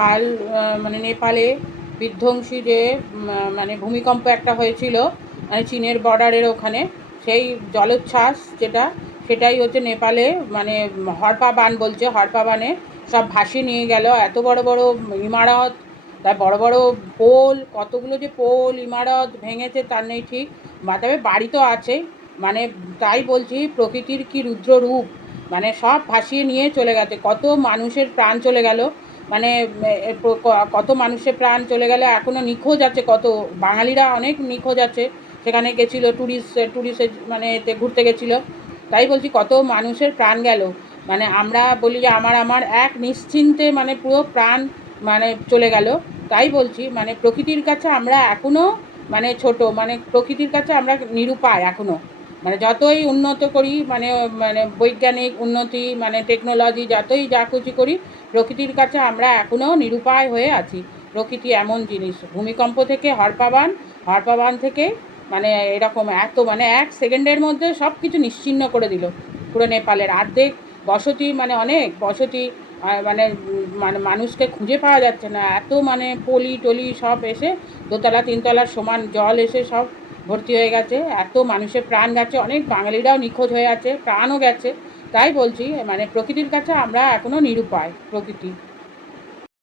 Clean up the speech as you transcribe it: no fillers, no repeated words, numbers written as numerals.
কাল মানে নেপালে বিধ্বংসী যে মানে ভূমিকম্প একটা হয়েছিল মানে চীনের বর্ডারের ওখানে, সেই জলোচ্ছ্বাস সেটাই হচ্ছে নেপালে মানে হরপা বান বলছে, হরপা বানে সব ভাসিয়ে নিয়ে গেল। এত বড় বড় ইমারত, তার বড় বড় পোল, কতগুলো যে পোল ইমারত ভেঙেছে তার নেই ঠিক। তবে বাড়ি তো আছেই। মানে তাই বলছি, প্রকৃতির কি রুদ্র রূপ, মানে সব ভাসিয়ে নিয়ে চলে গেছে। কত মানুষের প্রাণ চলে গেল, মানে কত মানুষের প্রাণ চলে গেল, এখনও নিখোঁজ আছে কত। বাঙালিরা অনেক নিখোঁজ আছে, সেখানে গেছিলো ট্যুরিস্ট মানে এতে ঘুরতে গেছিলো। তাই বলছি কত মানুষের প্রাণ গেল। মানে আমরা বলি যে আমার এক নিশ্চিন্তে মানে পুরো প্রাণ মানে চলে গেল। তাই বলছি মানে প্রকৃতির কাছে আমরা এখনও মানে ছোট, মানে প্রকৃতির কাছে আমরা নিরুপায় এখনও। মানে যতই উন্নত করি, মানে মানে বৈজ্ঞানিক উন্নতি, মানে টেকনোলজি যতই যা কিছু করি, প্রকৃতির কাছে আমরা এখনও নিরুপায় হয়ে আছি। প্রকৃতি এমন জিনিস, ভূমিকম্প থেকে হরপা বান থেকে মানে এরকম এত মানে 1 সেকেন্ডের মধ্যে সব কিছু নিশ্চিহ্ন করে দিল। পুরো নেপালের অর্ধেক বসতি, মানে অনেক বসতি মানে মানে মানুষকে খুঁজে পাওয়া যাচ্ছে না। এত মানে পলি টলি সব এসে 2তলা 3তলার সমান জল এসে সব ভর্তি হয়ে গেছে। এত মানুষের প্রাণ গেছে, অনেক বাঙালিরাও নিখোঁজ হয়ে আছে, প্রাণও গেছে। তাই বলছি মানে প্রকৃতির কাছে আমরা এখনও নিরুপায়, প্রকৃতি।